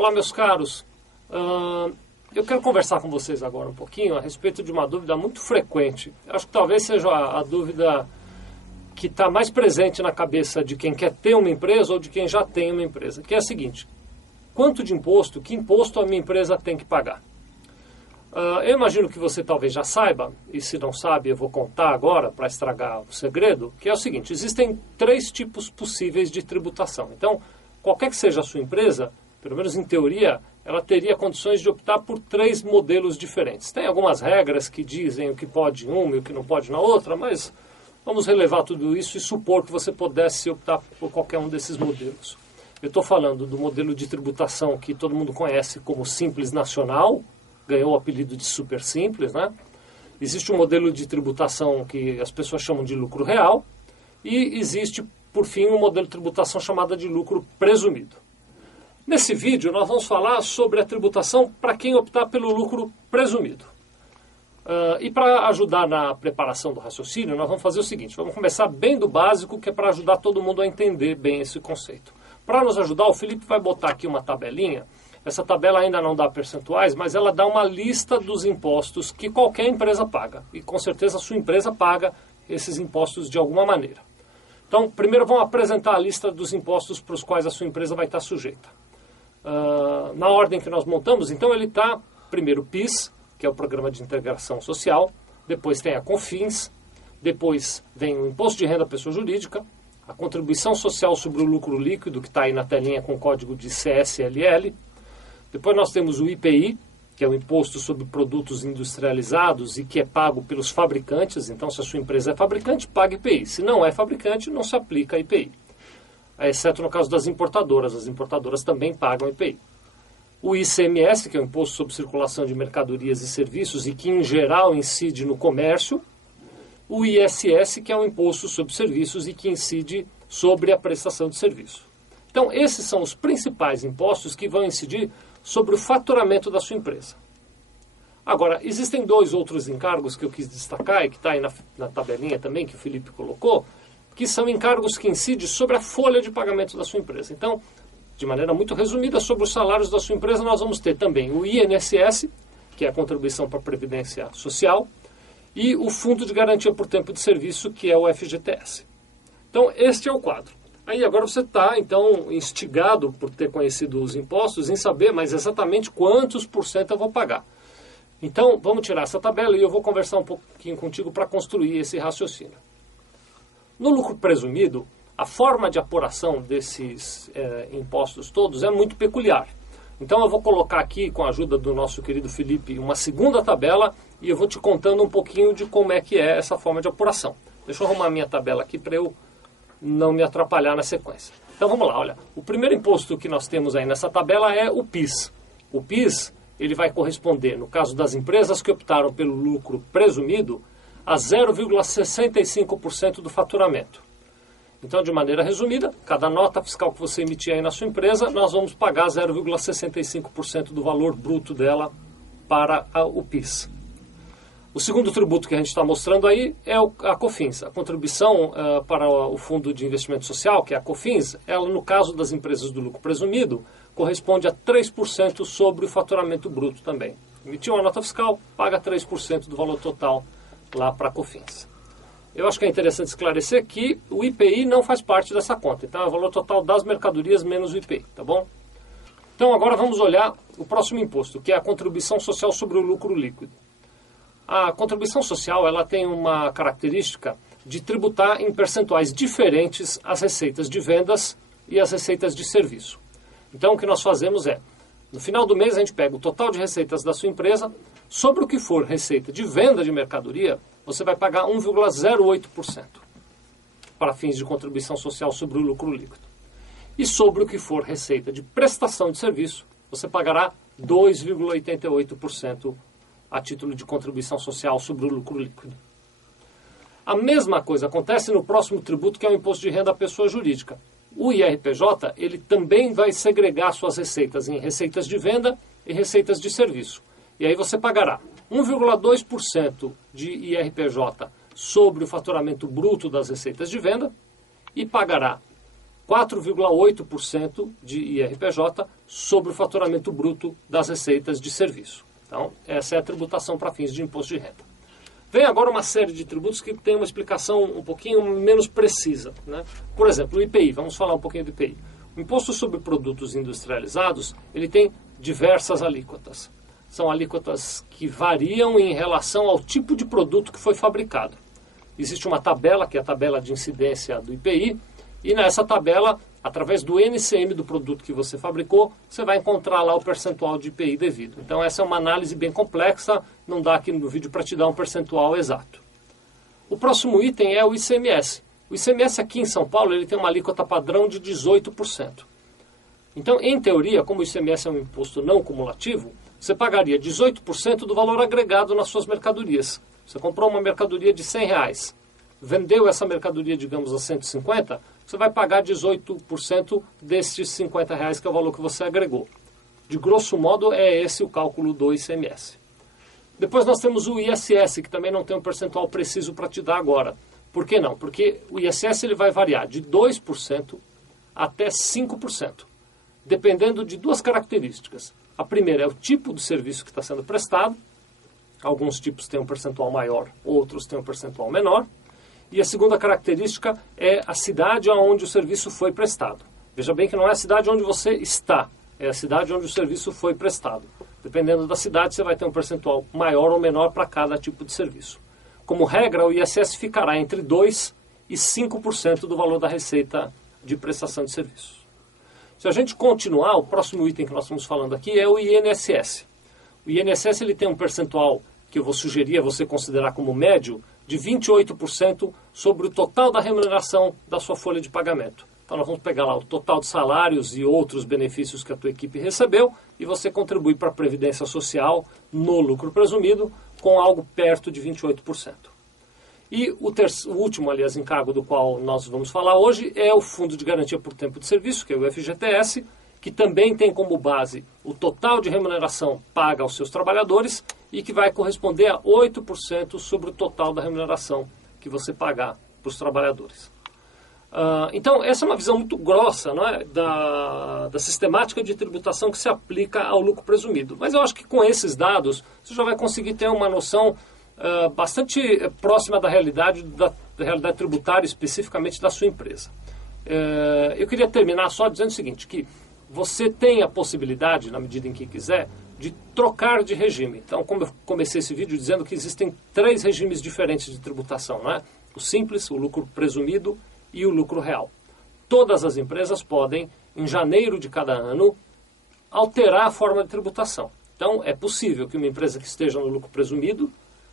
Olá, meus caros. Eu quero conversar com vocês agora um pouquinho a respeito de uma dúvida muito frequente. Acho que talvez seja a dúvida que está mais presente na cabeça de quem quer ter uma empresa ou de quem já tem uma empresa, que é a seguinte: quanto de imposto, que imposto a minha empresa tem que pagar? Eu imagino que você talvez já saiba, e se não sabe eu vou contar agora para estragar o segredo, que é o seguinte: existem 3 tipos possíveis de tributação. Então, qualquer que seja a sua empresa, pelo menos em teoria, ela teria condições de optar por 3 modelos diferentes. Tem algumas regras que dizem o que pode em uma e o que não pode na outra, mas vamos relevar tudo isso e supor que você pudesse optar por qualquer um desses modelos. Eu estou falando do modelo de tributação que todo mundo conhece como Simples Nacional, ganhou o apelido de Super Simples, né? Existe um modelo de tributação que as pessoas chamam de lucro real e existe, por fim, um modelo de tributação chamado de lucro presumido. Nesse vídeo nós vamos falar sobre a tributação para quem optar pelo lucro presumido. E para ajudar na preparação do raciocínio, nós vamos fazer o seguinte: vamos começar bem do básico, que é para ajudar todo mundo a entender bem esse conceito. Para nos ajudar, o Felipe vai botar aqui uma tabelinha. Essa tabela ainda não dá percentuais, mas ela dá uma lista dos impostos que qualquer empresa paga. E com certeza a sua empresa paga esses impostos de alguma maneira. Então, primeiro vamos apresentar a lista dos impostos para os quais a sua empresa vai estar sujeita. Na ordem que nós montamos, então ele está, primeiro, PIS, que é o Programa de Integração Social, depois tem a COFINS, depois vem o Imposto de Renda à Pessoa Jurídica, a Contribuição Social sobre o Lucro Líquido, que está aí na telinha com o código de CSLL, depois nós temos o IPI, que é o Imposto sobre Produtos Industrializados e que é pago pelos fabricantes. Então, se a sua empresa é fabricante, paga IPI. Se não é fabricante, não se aplica IPI. Exceto no caso das importadoras. As importadoras também pagam IPI. O ICMS, que é o Imposto sobre Circulação de Mercadorias e Serviços e que, em geral, incide no comércio. O ISS, que é o Imposto sobre Serviços e que incide sobre a prestação de serviço. Então, esses são os principais impostos que vão incidir sobre o faturamento da sua empresa. Agora, existem 2 outros encargos que eu quis destacar e que está aí na tabelinha também, que o Felipe colocou, que são encargos que incidem sobre a folha de pagamento da sua empresa. Então, de maneira muito resumida, sobre os salários da sua empresa, nós vamos ter também o INSS, que é a Contribuição para a Previdência Social, e o Fundo de Garantia por Tempo de Serviço, que é o FGTS. Então, este é o quadro. Aí agora você está, então, instigado por ter conhecido os impostos em saber mais exatamente quantos % eu vou pagar. Então, vamos tirar essa tabela e eu vou conversar um pouquinho contigo para construir esse raciocínio. No lucro presumido, a forma de apuração desses impostos todos é muito peculiar. Então eu vou colocar aqui, com a ajuda do nosso querido Felipe, uma segunda tabela e eu vou te contando um pouquinho de como é que é essa forma de apuração. Deixa eu arrumar a minha tabela aqui para eu não me atrapalhar na sequência. Então vamos lá, olha. O primeiro imposto que nós temos aí nessa tabela é o PIS. O PIS, ele vai corresponder, no caso das empresas que optaram pelo lucro presumido, a 0,65% do faturamento. Então, de maneira resumida, cada nota fiscal que você emitir aí na sua empresa, nós vamos pagar 0,65% do valor bruto dela para o PIS. O segundo tributo que a gente está mostrando aí é a COFINS. A contribuição para o Fundo de Investimento Social, que é a COFINS, ela, no caso das empresas do lucro presumido, corresponde a 3% sobre o faturamento bruto também. Emitiu uma nota fiscal, paga 3% do valor total lá para a COFINS. Eu acho que é interessante esclarecer que o IPI não faz parte dessa conta. Então é o valor total das mercadorias menos o IPI, tá bom? Então agora vamos olhar o próximo imposto, que é a Contribuição Social sobre o Lucro Líquido. A contribuição social, ela tem uma característica de tributar em percentuais diferentes as receitas de vendas e as receitas de serviço. Então, o que nós fazemos é, no final do mês, a gente pega o total de receitas da sua empresa, sobre o que for receita de venda de mercadoria, você vai pagar 1,08% para fins de contribuição social sobre o lucro líquido. E sobre o que for receita de prestação de serviço, você pagará 2,88% a título de contribuição social sobre o lucro líquido. A mesma coisa acontece no próximo tributo, que é o Imposto de Renda à Pessoa Jurídica. O IRPJ, ele também vai segregar suas receitas em receitas de venda e receitas de serviço. E aí você pagará 1,2% de IRPJ sobre o faturamento bruto das receitas de venda e pagará 4,8% de IRPJ sobre o faturamento bruto das receitas de serviço. Então, essa é a tributação para fins de imposto de renda. Vem agora uma série de tributos que tem uma explicação um pouquinho menos precisa, né? Por exemplo, o IPI, vamos falar um pouquinho do IPI. O Imposto sobre Produtos Industrializados, ele tem diversas alíquotas. São alíquotas que variam em relação ao tipo de produto que foi fabricado. Existe uma tabela, que é a tabela de incidência do IPI, e nessa tabela, através do NCM do produto que você fabricou, você vai encontrar lá o percentual de IPI devido. Então essa é uma análise bem complexa, não dá aqui no vídeo para te dar um percentual exato. O próximo item é o ICMS. O ICMS aqui em São Paulo ele tem uma alíquota padrão de 18%. Então, em teoria, como o ICMS é um imposto não cumulativo, você pagaria 18% do valor agregado nas suas mercadorias. Você comprou uma mercadoria de R$100, vendeu essa mercadoria, digamos, a 150, você vai pagar 18% desses R$50, que é o valor que você agregou. De grosso modo, é esse o cálculo do ICMS. Depois nós temos o ISS, que também não tem um percentual preciso para te dar agora. Por que não? Porque o ISS ele vai variar de 2% até 5%, dependendo de duas características. A primeira é o tipo do serviço que está sendo prestado. Alguns tipos têm um percentual maior, outros têm um percentual menor. E a segunda característica é a cidade onde o serviço foi prestado. Veja bem que não é a cidade onde você está, é a cidade onde o serviço foi prestado. Dependendo da cidade, você vai ter um percentual maior ou menor para cada tipo de serviço. Como regra, o ISS ficará entre 2% e 5% do valor da receita de prestação de serviços. Se a gente continuar, o próximo item que nós estamos falando aqui é o INSS. O INSS ele tem um percentual que eu vou sugerir a você considerar como médio de 28% sobre o total da remuneração da sua folha de pagamento. Então nós vamos pegar lá o total de salários e outros benefícios que a tua equipe recebeu e você contribui para a Previdência Social no lucro presumido com algo perto de 28%. E o último, aliás, encargo do qual nós vamos falar hoje é o Fundo de Garantia por Tempo de Serviço, que é o FGTS, que também tem como base o total de remuneração paga aos seus trabalhadores e que vai corresponder a 8% sobre o total da remuneração que você pagar para os trabalhadores. Então, essa é uma visão muito grossa, não é? da sistemática de tributação que se aplica ao lucro presumido. Mas eu acho que com esses dados você já vai conseguir ter uma noção bastante próxima da realidade tributária, especificamente da sua empresa. Eu queria terminar só dizendo o seguinte, que você tem a possibilidade, na medida em que quiser, de trocar de regime. Então, como eu comecei esse vídeo dizendo que existem 3 regimes diferentes de tributação, não é? O simples, o lucro presumido e o lucro real. Todas as empresas podem, em janeiro de cada ano, alterar a forma de tributação. Então, é possível que uma empresa que esteja no lucro presumido,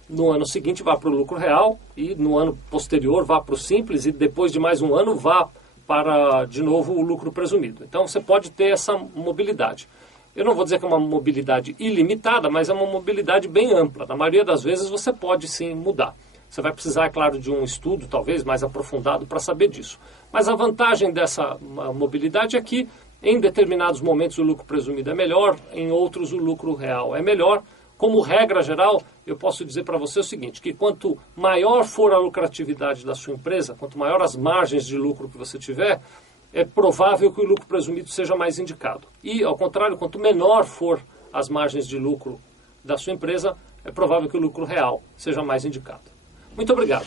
no ano seguinte vá para o lucro real e no ano posterior vá para o simples e depois de mais um ano vá para, de novo, o lucro presumido. Então, você pode ter essa mobilidade. Eu não vou dizer que é uma mobilidade ilimitada, mas é uma mobilidade bem ampla. Na maioria das vezes, você pode sim mudar. Você vai precisar, é claro, de um estudo, talvez, mais aprofundado para saber disso. Mas a vantagem dessa mobilidade é que, em determinados momentos, o lucro presumido é melhor, em outros, o lucro real é melhor. Como regra geral, eu posso dizer para você o seguinte, que quanto maior for a lucratividade da sua empresa, quanto maior as margens de lucro que você tiver, é provável que o lucro presumido seja mais indicado. E, ao contrário, quanto menor for as margens de lucro da sua empresa, é provável que o lucro real seja mais indicado. Muito obrigado.